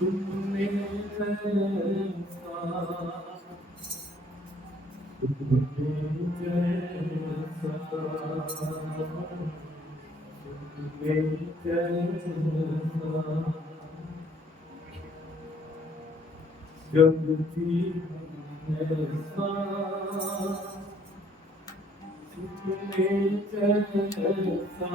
ثم المساء جگتی تم چلتا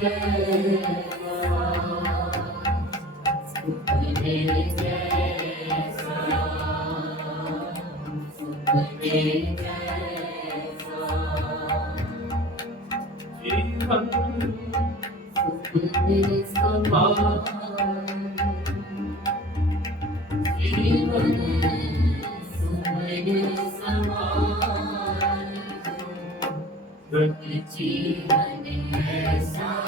Good to see you,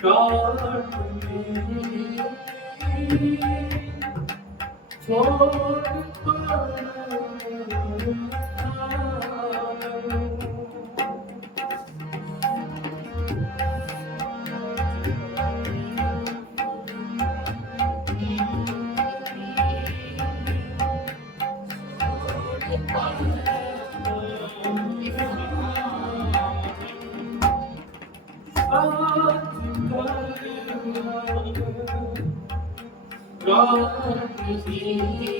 별이 all of you.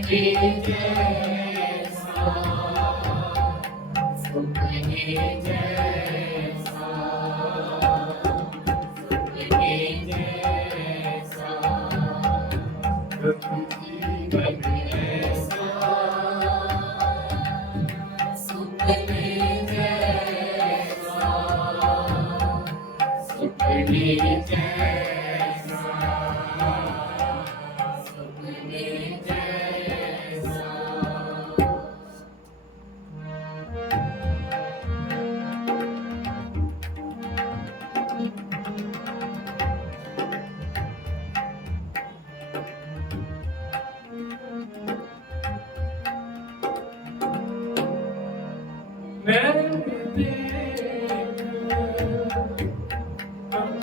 Thank you.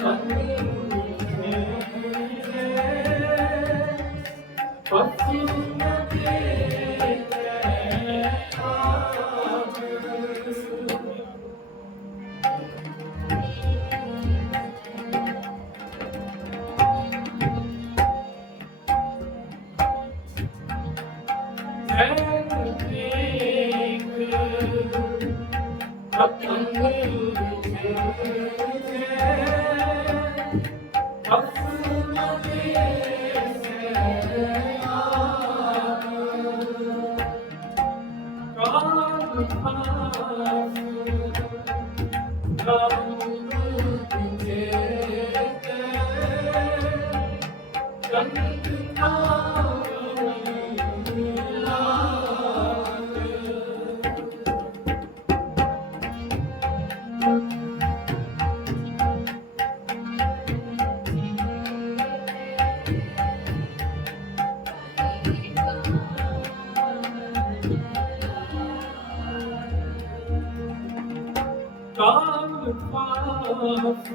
啊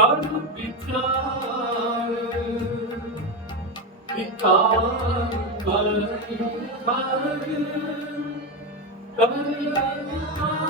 ਕਰ ਵਿਚਾਰ ਵਿਕਾਰ ਕਰ ਕਰ ਕਰ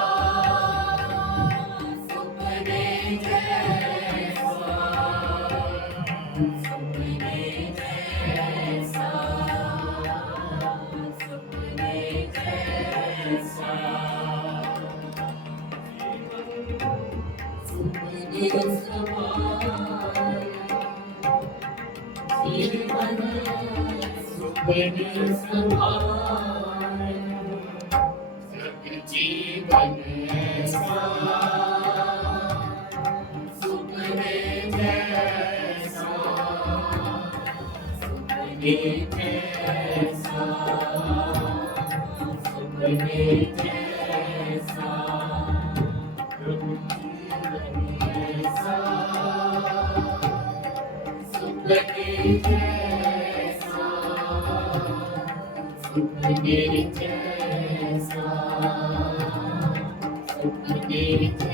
There is the Lord. Thank you.